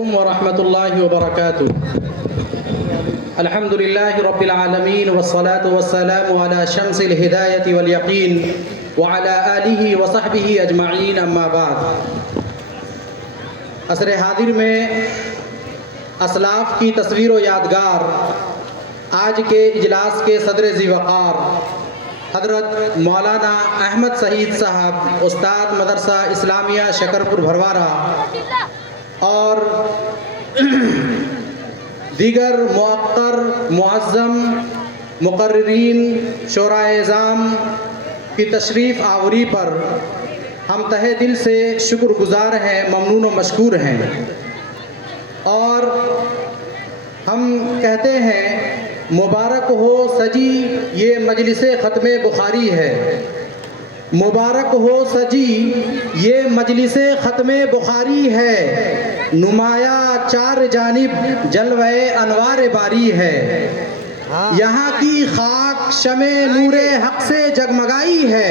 علیکم ورحمۃ اللہ وبرکاتہ۔ الحمد للہ رب العالمین والصلاة والسلام علی شمس الہدایۃ والیقین وعلی آلہ وصحبہ اجمعین، اما بعد۔ عصر حاضر میں اسلاف کی تصویر و یادگار آج کے اجلاس کے صدر ذی وقار حضرت مولانا احمد سعید صاحب، استاد مدرسہ اسلامیہ شکرپور بھروارہ، اور دیگر موقر معظم مقررین شورائے اعظام کی تشریف آوری پر ہم تہہ دل سے شکر گزار ہیں، ممنون و مشکور ہیں، اور ہم کہتے ہیں مبارک ہو سجی یہ مجلس ختم بخاری ہے، مبارک ہو سجی یہ مجلس ختم بخاری ہے، نمایاں چار جانب جلوہ انوار باری ہے، یہاں کی خاک شمع نور حق سے جگمگائی ہے،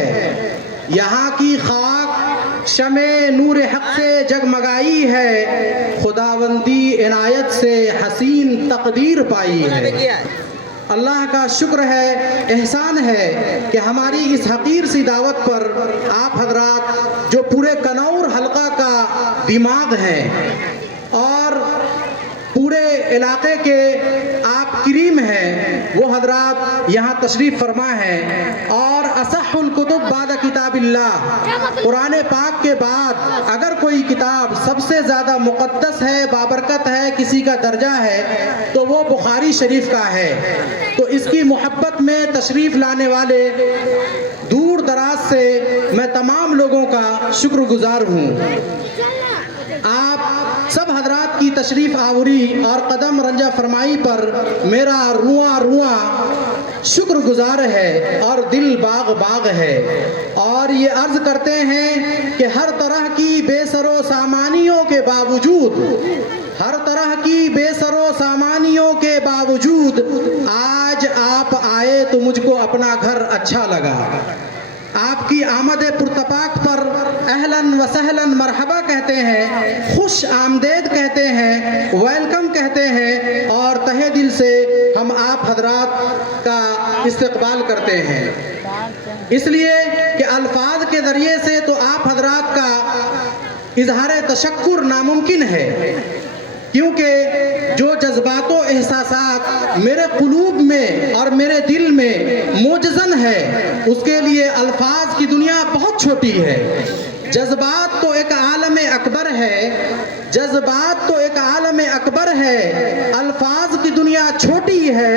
یہاں کی خاک شمع نور حق سے جگمگائی ہے، خداوندی عنایت سے حسین تقدیر پائی ہے۔ اللہ کا شکر ہے، احسان ہے کہ ہماری اس حقیر سی دعوت پر آپ حضرات جو پورے کنور حلقہ کا دماغ ہیں اور پورے علاقے کے آپ کریم ہیں، وہ حضرات یہاں تشریف فرما ہیں، اور اصح الکتب بعد کتاب اللہ، قرآن پاک کے بعد اگر کوئی کتاب سب سے زیادہ مقدس ہے، بابرکت ہے، کسی کا درجہ ہے تو وہ بخاری شریف کا ہے۔ تو اس کی محبت میں تشریف لانے والے دور دراز سے میں تمام لوگوں کا شکر گزار ہوں۔ آپ سب حضرات کی تشریف آوری اور قدم رنجہ فرمائی پر میرا رواں رواں شکر گزار ہے اور دل باغ باغ ہے، اور یہ عرض کرتے ہیں کہ ہر طرح کی بے سر و سامانیوں کے باوجود، ہر طرح کی بے سر و سامانیوں کے باوجود آج آپ آئے تو مجھ کو اپنا گھر اچھا لگا۔ آپ کی آمد پرتپاک پر اہلاً و سہلاً مرحبا کہتے ہیں، خوش آمدید کہتے ہیں، ویلکم کہتے ہیں، اور تہہ دل سے ہم آپ حضرات کا استقبال کرتے ہیں، اس لیے کہ الفاظ کے ذریعے سے تو آپ حضرات کا اظہار تشکر ناممکن ہے، کیونکہ جو جذبات و احساسات میرے قلوب میں اور میرے دل میں موجزن ہے، اس کے لیے الفاظ کی دنیا بہت چھوٹی ہے۔ جذبات تو ایک عالم اکبر ہے، جذبات تو ایک عالم اکبر ہے، الفاظ کی دنیا چھوٹی ہے،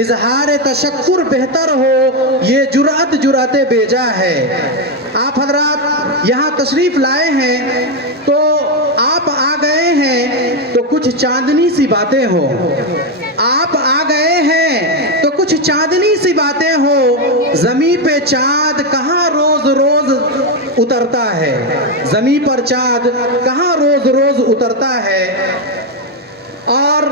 اظہار تشکر بہتر ہو یہ جرأت بیجا ہے۔ آپ حضرات یہاں تشریف لائے ہیں تو آپ آ گئے ہیں تو کچھ چاندنی سی باتیں ہو، آپ آ گئے ہیں تو کچھ چاندنی سی باتیں ہو، زمین پہ چاند کہاں روز روز اترتا ہے، زمین پر چاند کہاں روز روز اترتا ہے، اور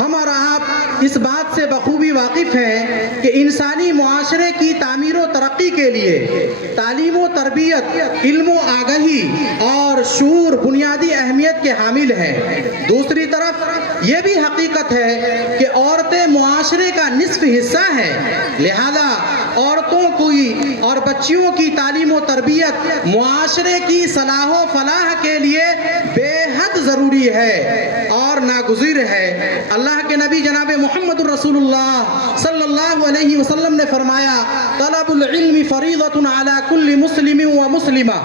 ہم اور آپ اس بات سے بخوبی واقف ہیں کہ انسانی معاشرے کی تعمیر و ترقی کے لیے تعلیم و تربیت، علم و آگہی اور شعور بنیادی اہمیت کے حامل ہیں۔ دوسری طرف یہ بھی حقیقت ہے کہ عورتیں معاشرے کا نصف حصہ ہیں، لہذا عورتوں کی اور بچیوں کی تعلیم و تربیت معاشرے کی صلاح و فلاح کے لیے بے حد ضروری ہے اور ناگزیر ہے۔ اللہ کے نبی جناب محمد رسول اللہ صلی اللہ علیہ وسلم نے فرمایا، طلب العلم فریضۃ علی کل مسلم و مسلمہ،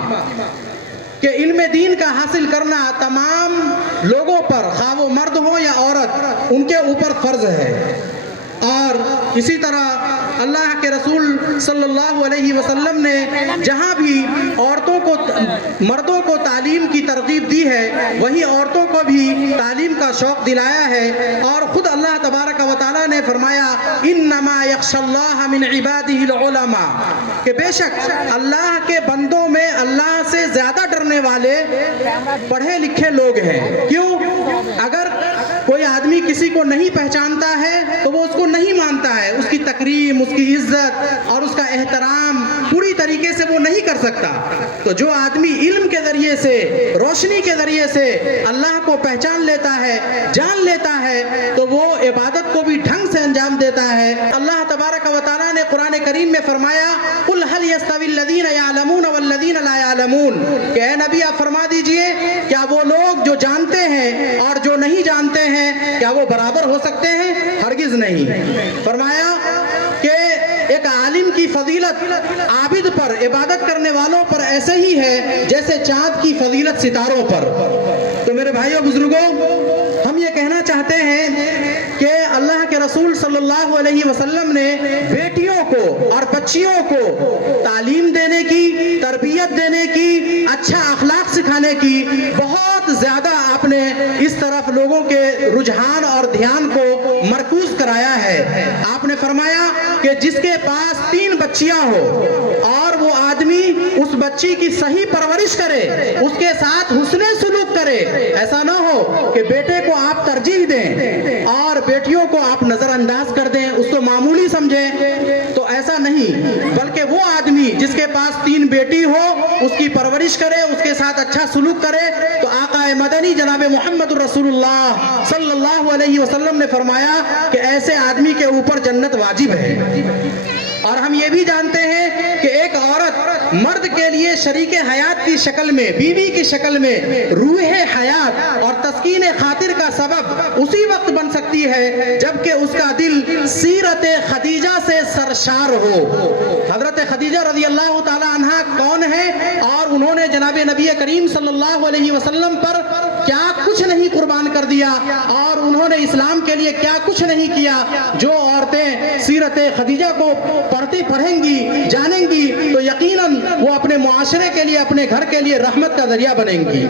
کہ علم دین کا حاصل کرنا تمام لوگوں پر، خواہ وہ مرد ہو یا عورت، ان کے اوپر فرض ہے۔ اور اسی طرح اللہ کے رسول صلی اللہ علیہ وسلم نے جہاں بھی مردوں کو تعلیم کی ترغیب دی ہے، وہی عورتوں کو بھی تعلیم کا شوق دلایا ہے، اور خود اللہ تبارک و تعالیٰ نے فرمایا، انما یخشی اللہ من عبادہ العلماء، کہ بے شک اللہ کے بندوں میں اللہ سے زیادہ ڈرنے والے پڑھے لکھے لوگ ہیں۔ کیوں؟ اگر کوئی آدمی کسی کو نہیں پہچانتا ہے تو وہ اس کو نہیں مانتا ہے، اس کی تکریم، اس کی عزت اور اس کا احترام پوری طریقے سے وہ نہیں کر سکتا۔ تو جو آدمی علم کے ذریعے سے، روشنی کے ذریعے سے اللہ کو پہچان لیتا ہے، جان لیتا ہے، تو وہ عبادت کو بھی ڈھنگ سے انجام دیتا ہے۔ اللہ تبارک و تعالیٰ نے قرآن کریم میں فرمایا قُلْ هَلْ يَسْتَوِي الَّذِينَ يَعْلَمُونَ وَالَّذِينَ لَا يَعْلَمُونَ کہ اے نبی آپ فرما دیجئے کیا وہ لوگ جو جانتے ہیں اور جو نہیں جانتے ہیں کیا وہ برابر ہو سکتے ہیں؟ ہرگز نہیں۔ فرمایا کہ ایک عالم کی فضیلت عابد پر، عبادت کرنے والوں پر ایسے ہی ہے جیسے چاند کی فضیلت ستاروں پر۔ تو میرے بھائیوں بزرگوں، ہم یہ کہنا چاہتے ہیں کہ اللہ کے رسول صلی اللہ علیہ وسلم نے بیٹیوں کو اور بچیوں کو تعلیم دینے کی، تربیت دینے کی، اچھا اخلاق سکھانے کی بہت زیادہ آپ نے اس طرف لوگوں کے رجحان اور دھیان کو مرکوز کرایا ہے۔ آپ نے فرمایا کہ جس کے پاس 3 بچیاں ہو اور وہ آدمی اس بچی کی صحیح پرورش کرے، اس کے ساتھ حسن سلوک کرے، ایسا نہ ہو کہ بیٹے کو آپ ترجیح دیں اور بیٹیوں کو آپ نظر انداز کر دیں، اس کو معمولی سمجھیں، تو ایسا نہیں، بلکہ وہ آدمی جس کے پاس 3 بیٹی ہو اس کی پرورش کرے، اس کے ساتھ اچھا سلوک کرے، تو آقا مدنی جناب محمد رسول اللہ صلی اللہ علیہ وسلم نے فرمایا کہ ایسے آدمی کے اوپر جنت واجب ہے۔ اور ہم یہ بھی جانتے ہیں کہ ایک عورت مرد کے لیے شریک حیات کی شکل میں، بیوی کی شکل میں روح حیات اور تسکین خاطر کا سبب اسی وقت بن سکتی ہے جبکہ اس کا دل سیرت خدیجہ سے سرشار ہو۔ حضرت خدیجہ رضی اللہ تعالی عنہا کون ہے اور انہوں نے جناب نبی کریم صلی اللہ علیہ وسلم پر کیا کچھ نہیں قربان کر دیا اور انہوں نے اسلام کے لیے کیا کچھ نہیں کیا۔ جو عورتیں سیرت خدیجہ کو پڑھیں گی، جانیں گی، تو یقیناً وہ اپنے معاشرے کے لیے، اپنے گھر کے لیے رحمت کا ذریعہ بنیں گی۔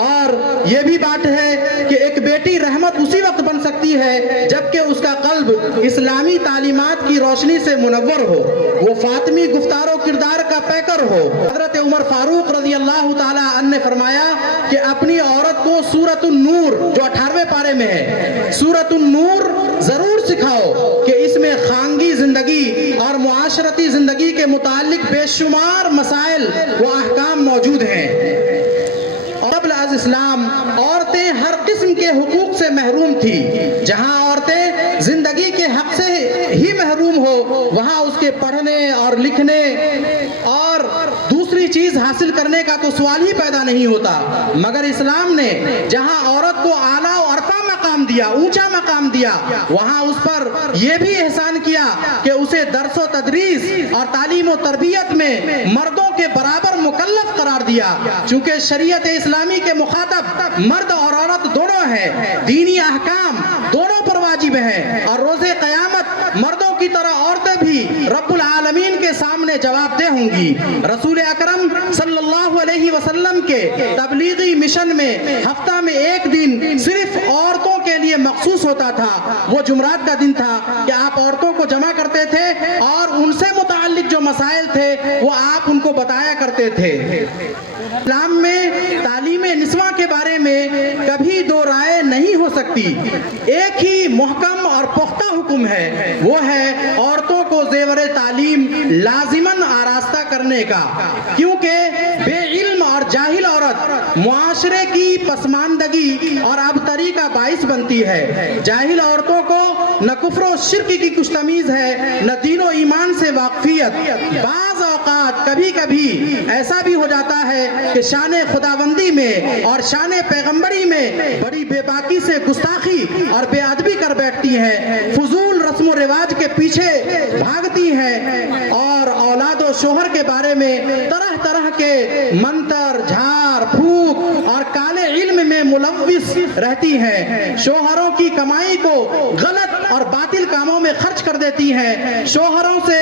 اور یہ بھی بات ہے کہ ایک بیٹی رحمت اسی وقت بن سکتی ہے جبکہ اس کا قلب اسلامی تعلیمات کی روشنی سے منور ہو، وہ فاطمی گفتار و کردار کا پیکر ہو۔ حضرت عمر فاروق رضی اللہ تعالی عنہ نے فرمایا کہ اپنی عورت کو سورۃ النور جو 18ویں پارے میں ہے، سورۃ النور ضرور سکھاؤ کہ اس میں خانگی زندگی اور معاشرتی زندگی کے متعلق بے شمار مسائل و احکام موجود ہیں۔ قبل از اسلام عورتیں ہر قسم کے حقوق سے محروم تھی۔ جہاں عورتیں زندگی کے حق سے ہی محروم ہو وہاں اس کے پڑھنے اور لکھنے اور دوسری چیز حاصل کرنے کا تو سوال ہی پیدا نہیں ہوتا، مگر اسلام نے جہاں عورت کو اعلیٰ و عرفہ مقام دیا، اونچا مقام دیا، وہاں اس پر یہ بھی احسان کیا کہ اسے درس و تدریس اور تعلیم و تربیت میں مردوں کے برابر مکلف قرار دیا۔ چونکہ شریعت اسلامی کے مخاطب مرد اور عورت دونوں ہیں، دینی احکام دونوں پر واجب ہیں اور روز قیامت مردوں کی طرح عورتیں بھی رب العالمین کے سامنے جواب دہ ہوں گی۔ رسول اکرم صلی اللہ علیہ وسلم کے تبلیغی مشن میں ہفتہ میں ایک دن صرف عورتوں کے لیے مخصوص ہوتا تھا، وہ جمعرات کا دن تھا کہ آپ عورتوں کو جمع کرتے تھے اور ان سے متعلق جو مسائل تھے وہ آپ ان کو بتایا کرتے تھے۔ اسلام میں تعلیم نسواں کے بارے میں کبھی دو رائے نہیں ہو سکتی، ایک ہی محکم اور پختہ حکم ہے، وہ ہے عورتوں کو زیور تعلیم لازماً آراستہ کرنے کا، کیونکہ بے علم اور جاہل عورت معاشرے کی پسماندگی اور ابتری کا باعث بنتی ہے۔ جاہل عورتوں کو نہ کفر و شرک کی کچھ تمیز ہے، نہ دین و ایمان سے واقفیت۔ بعض اوقات کبھی کبھی ایسا بھی ہو جاتا ہے کہ شان خداوندی میں اور شان پیغمبری میں بڑی بے باکی سے گستاخی اور بے ادبی کر بیٹھتی ہیں، فضول رسم و رواج کے پیچھے بھاگتی ہیں اور اولاد و شوہر کے بارے میں طرح طرح کے منتر، جھاڑ پھونک اور کالے علم میں ملوث رہتی ہیں، شوہروں کی کمائی کو غلط اور باطل کاموں میں خرچ کر دیتی ہیں، شوہروں سے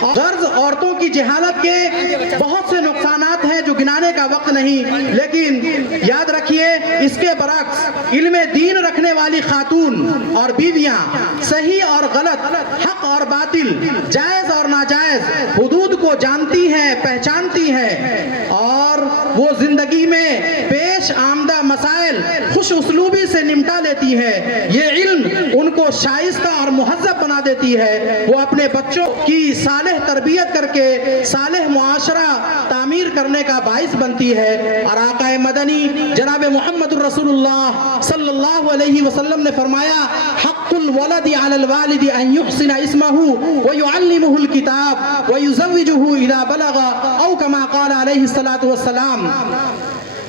غرض عورتوں کی جہالت کے بہت سے نقصانات ہیں جو گنانے کا وقت نہیں، لیکن یاد رکھیے اس کے برعکس علم دین رکھنے والی خاتون اور بیویاں صحیح اور غلط، حق اور باطل، جائز اور ناجائز حدود کو جانتی ہیں، پہچانتی ہیں اور وہ زندگی میں پیش پیش آمدہ مسائل خوش اسلوبی سے نمٹا لیتی ہے. یہ علم ان کو شائستہ اور مہذب بنا دیتی ہے. وہ اپنے بچوں کی صالح تربیت کر کے صالح معاشرہ تعمیر کرنے کا باعث بنتی ہے. اور آقا مدنی جناب محمد الرسول اللہ صلی اللہ علیہ وسلم نے فرمایا حق الولد علی الوالد ان يحسن اسمه ويعلمه الكتاب ويزوجه اذا بلغ او كما قال علیہ الصلوۃ والسلام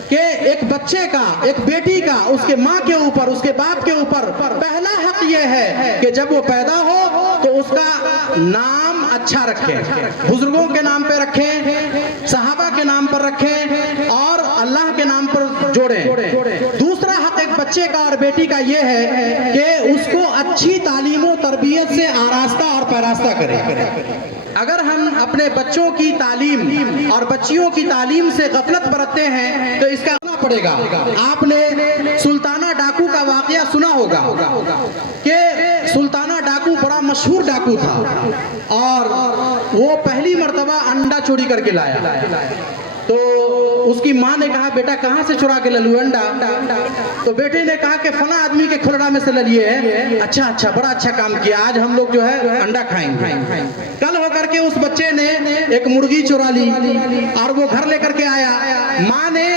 کہ ایک بچے کا ایک بیٹی کا اس کے ماں کے اوپر اس کے باپ کے اوپر پہلا حق یہ ہے کہ جب وہ پیدا ہو تو اس کا نام اچھا رکھیں, بزرگوں کے نام پہ رکھیں, صحابہ کے نام پر رکھیں اور اللہ کے نام پر جوڑیں. دوسرا حق ایک بچے کا اور بیٹی کا یہ ہے کہ اس کو اچھی تعلیم و تربیت سے آراستہ اور پیراستہ کریں. اگر ہم اپنے بچوں کی تعلیم اور بچیوں کی تعلیم سے غفلت برتتے ہیں تو اس کا کرنا پڑے گا. آپ نے سلطانہ ڈاکو کا واقعہ سنا ہوگا کہ سلطانہ ڈاکو بڑا مشہور ڈاکو تھا اور وہ پہلی مرتبہ انڈا چوری کر کے لایا. تو اس کی ماں نے کہا بیٹا کہاں سے چرا کے للو انڈا؟ تو بیٹے نے کہا کہ فلاں آدمی کے کھلڑا میں سے لیے ہے. اچھا بڑا اچھا کام کیا, آج ہم لوگ جو ہے انڈا کھائیں گے. کل ہو کر کے اس بچے نے ایک مرغی چرا لی اور وہ گھر لے کر کے آیا. ماں نے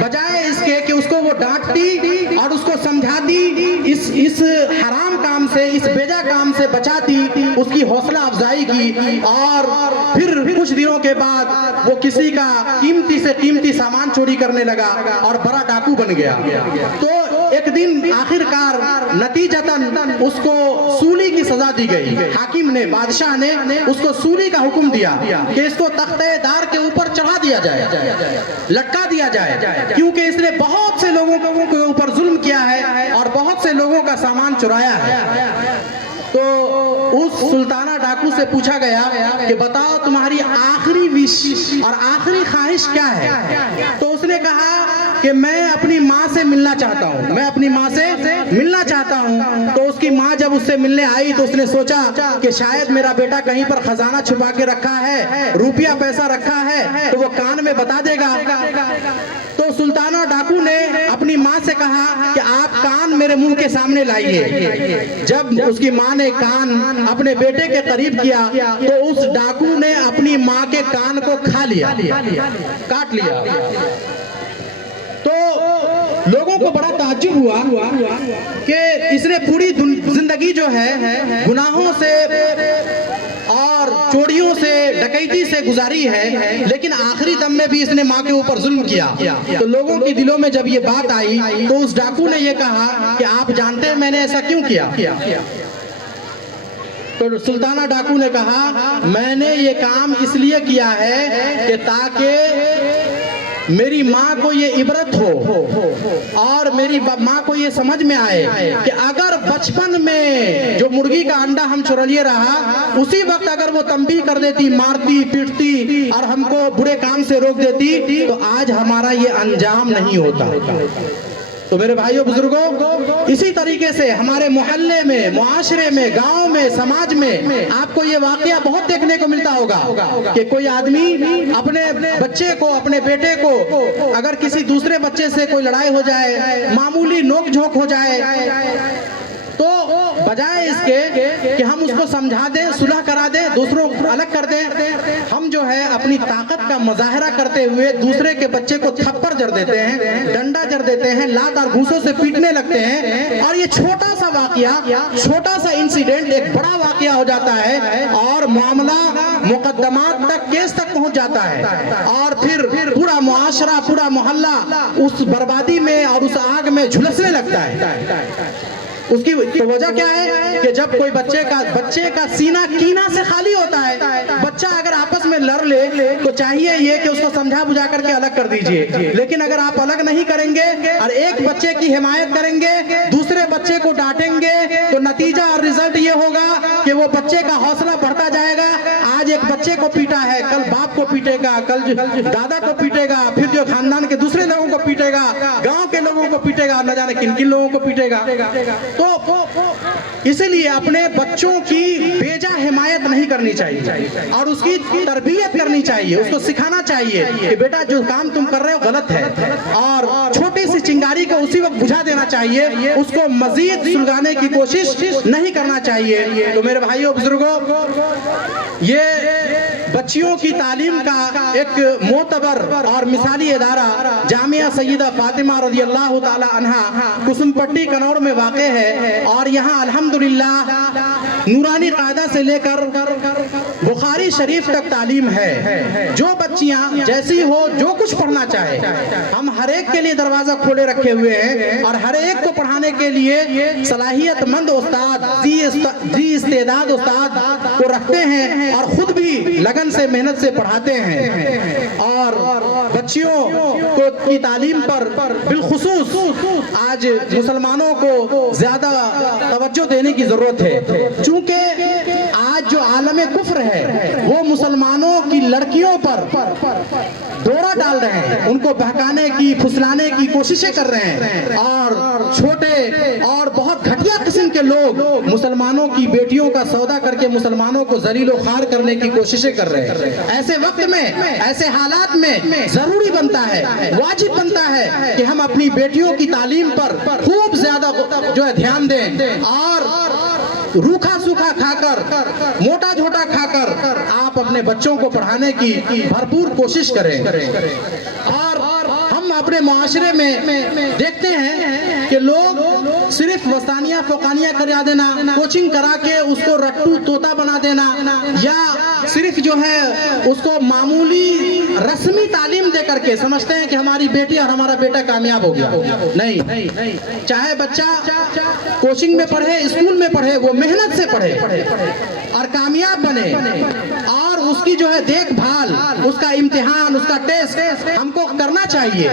بجائے اس کے کہ اس کو وہ ڈانٹتی اور اس کو سمجھاتی, اس حرام کام سے اس بیجا کام سے بچاتی, اس کی حوصلہ افزائی کی. اور پھر کچھ دنوں کے بعد وہ کسی کا قیمتی سے قیمتی سامان چوری کرنے لگا اور بڑا ڈاکو بن گیا. تو ایک دن آخر کار نتیجتاً اس کو سولی کی سزا دی گئی. حاکم نے, بادشاہ نے اس کو سولی کا حکم دیا کہ اس کو تختہ دار کے اوپر چڑھا دیا جائے, لٹکا دیا جائے, کیونکہ اس نے بہت سے لوگوں کے اوپر ظلم کیا ہے اور بہت سے لوگوں کا سامان چرایا ہے. تو اس سلطانہ ڈاکو سے پوچھا گیا کہ بتاؤ تمہاری آخری وش اور آخری خواہش کیا ہے؟ تو اس نے کہا کہ میں اپنی ماں سے ملنا چاہتا ہوں, میں اپنی ماں سے ملنا چاہتا ہوں. تو اس کی ماں جب اس سے ملنے آئی تو اس نے سوچا کہ شاید میرا بیٹا کہیں پر خزانہ چھپا کے رکھا ہے, روپیہ پیسہ رکھا ہے تو وہ کان میں بتا دے گا. تو سلطانہ ڈاکو نے اپنی ماں سے کہا کہ آپ کان میرے منہ کے سامنے لائیے. جب اس کی ماں نے کان اپنے بیٹے کے قریب کیا تو اس ڈاکو نے اپنی ماں کے کان کو کھا لیا, کاٹ لیا. تو لوگوں کو بڑا تعجب ہوا کہ اس نے پوری زندگی جو ہے گناہوں سے اور چوریوں سے ڈکیتی سے گزاری ہے, لیکن آخری دم میں بھی اس نے ماں کے اوپر ظلم کیا. تو لوگوں کی دلوں میں جب یہ بات آئی تو اس ڈاکو نے یہ کہا کہ آپ جانتے ہیں میں نے ایسا کیوں کیا؟ تو سلطانہ ڈاکو نے کہا میں نے یہ کام اس لیے کیا ہے کہ تاکہ میری ماں کو یہ عبرت ہو اور میری ماں کو یہ سمجھ میں آئے کہ اگر بچپن میں جو مرغی کا انڈا ہم چرا لیے رہا اسی وقت اگر وہ تنبیہ کر دیتی, مارتی پیٹتی اور ہم کو برے کام سے روک دیتی تو آج ہمارا یہ انجام نہیں ہوتا. تو میرے بھائیوں بزرگوں, اسی طریقے سے ہمارے محلے میں, معاشرے میں, گاؤں میں, سماج میں آپ کو یہ واقعہ بہت دیکھنے کو ملتا ہوگا کہ کوئی آدمی اپنے بچے کو, اپنے بیٹے کو اگر کسی دوسرے بچے سے کوئی لڑائی ہو جائے, معمولی نوک جھونک ہو جائے تو بجائے اس کے کہ ہم اس کو سمجھا دیں, صلح کرا دیں, دوسروں کو الگ کر دیں, ہم جو ہے اپنی طاقت کا مظاہرہ کرتے ہوئے دوسرے کے بچے کو تھپڑ جڑ دیتے ہیں, ڈنڈا جڑ دیتے ہیں, لات اور گھوسوں سے پیٹنے لگتے ہیں. اور یہ چھوٹا سا واقعہ, چھوٹا سا انسیڈنٹ ایک بڑا واقعہ ہو جاتا ہے اور معاملہ مقدمات تک, کیس تک پہنچ جاتا ہے اور پھر پورا معاشرہ, پورا محلہ اس بربادی میں اور اس آگ میں جھلسنے لگتا ہے. اس کی وجہ کیا ہے کہ جب کوئی بچے کا سینہ کینہ سے خالی ہوتا ہے, بچہ اگر آپس میں لڑ لے تو چاہیے یہ کہ اس کو سمجھا بجھا کر کے الگ کر دیجئے. لیکن اگر آپ الگ نہیں کریں گے اور ایک بچے کی حمایت کریں گے, دوسرے بچے کو ڈانٹیں گے تو نتیجہ اور رزلٹ یہ ہوگا کہ وہ بچے کا حوصلہ بڑھتا جائے گا. آج ایک بچے کو پیٹا ہے, کل باپ کو پیٹے گا, کل دادا کو پیٹے گا, پھر جو خاندان کے دوسرے لوگوں کو پیٹے گا, گاؤں کے لوگوں کو پیٹے گا, نہ جانے کن کن لوگوں کو پیٹے گا. تو اسی لیے اپنے بچوں کی بیجا حمایت نہیں کرنی چاہیے اور اس کی تربیت کرنی چاہیے، اس کو سکھانا چاہیے کہ بیٹا جو کام تم کر رہے ہو غلط ہے، اور چھوٹی سی چنگاری کو اسی وقت بجھا دینا چاہیے، اس کو مزید سلگانے کی کوشش نہیں کرنا چاہیے۔ تو میرے بھائیوں بزرگوں، یہ بچیوں کی تعلیم کا ایک معتبر اور مثالی ادارہ جامعہ سیدہ فاطمہ رضی اللہ تعالی عنہا کسم پٹی کنور میں واقع ہے، اور یہاں الحمدللہ نورانی قاعدہ سے لے کر بخاری شریف تک تعلیم ہے۔ جو بچیاں جیسی ہو، جو کچھ پڑھنا چاہے، ہم ہر ایک کے لیے دروازہ کھولے رکھے ہوئے ہیں، اور ہر ایک کو پڑھانے کے لیے صلاحیت مند استاد، ذی استعداد استاد کو رکھتے ہیں، اور خود بھی لگن سے محنت سے پڑھاتے ہیں۔ اور بچیوں کو کی تعلیم پر بالخصوص آج مسلمانوں کو زیادہ توجہ دینے کی ضرورت ہے، چونکہ آج جو عالم کفر ہے وہ مسلمانوں کی لڑکیوں پر دورہ ڈال رہے ہیں، ان کو بہکانے کی، پھسلانے کی کوششیں کر رہے ہیں، اور چھوٹے اور بہت گھٹیا قسم کے لوگ مسلمانوں کی بیٹیوں کا سودا کر کے مسلمانوں کو ذلیل و خوار کرنے کی کوششیں کر رہے ہیں۔ ایسے وقت میں، ایسے حالات میں ضروری بنتا ہے، واجب بنتا ہے کہ ہم اپنی بیٹیوں کی تعلیم پر خوب زیادہ جو ہے دھیان دیں، اور روکھا سوکھا کھا کر، موٹا جھوٹا کھا کر آپ اپنے بچوں کو پڑھانے کی بھرپور کوشش کریں۔ اور ہم اپنے معاشرے میں دیکھتے ہیں کہ لوگ صرف وسطانیہ فوقانیہ کرا دینا، کوچنگ کرا کے اس کو رٹو طوطا بنا دینا، یا صرف جو ہے اس کو معمولی رسمی تعلیم دے کر کے سمجھتے ہیں کہ ہماری بیٹی اور ہمارا بیٹا کامیاب ہو گیا۔ نہیں، چاہے بچہ کوچنگ میں پڑھے، اسکول میں پڑھے، وہ محنت سے پڑھے اور کامیاب بنے، اور اس کی جو ہے دیکھ بھال، اس کا امتحان، اس کا ٹیسٹ ہم کو کرنا چاہیے،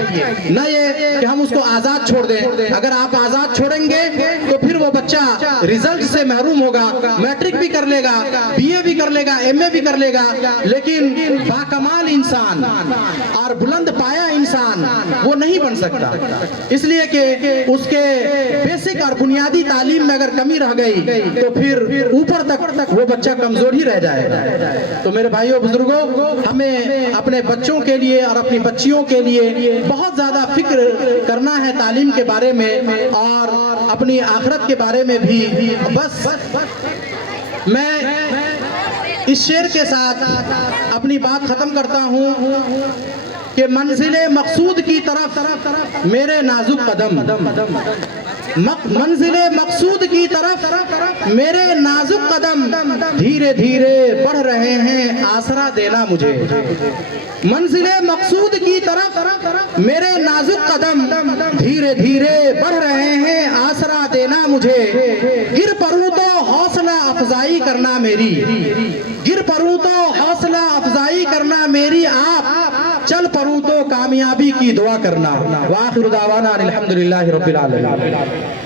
نہ یہ کہ ہم اس کو آزاد چھوڑ دیں۔ اگر آپ آزاد چھوڑیں گے تو پھر وہ بچہ ریزلٹ سے محروم ہوگا، میٹرک بھی کر لے گا، بی اے بھی کر لے گا، ایم اے بھی کر لے گا، لیکن باکمال انسان اور بلند پایا انسان وہ نہیں بن سکتا، اس لیے کہ اس کے بیسک اور بنیادی تعلیم میں اگر کمی رہ گئی تو پھر اوپر تک وہ بچہ کمزور ہی رہ جائے گا۔ تو میرے بھائیوں بزرگوں، ہمیں اپنے بچوں کے لیے اور اپنی بچیوں کے لیے بہت زیادہ فکر کرنا ہے تعلیم کے بارے میں، اور اپنی آخرت کے بارے میں بھی۔ بس میں اس شعر کے ساتھ اپنی بات ختم کرتا ہوں کہ منزل مقصود کی طرف میرے نازک قدم، منزل مقصود کی طرف میرے نازک قدم، دھیرے دھیرے بڑھ رہے ہیں، آسرا دینا مجھے۔ منزل مقصود کی طرف میرے نازک قدم، دھیرے دھیرے بڑھ رہے ہیں، آسرا دینا مجھے۔ گر پڑوں تو حوصلہ افزائی کرنا میری، گر پڑوں تو حوصلہ افزائی کرنا میری، آپ چل پڑوں تو کامیابی کی دعا کرنا۔ وآخر دعوانا الحمدللہ رب العالمین۔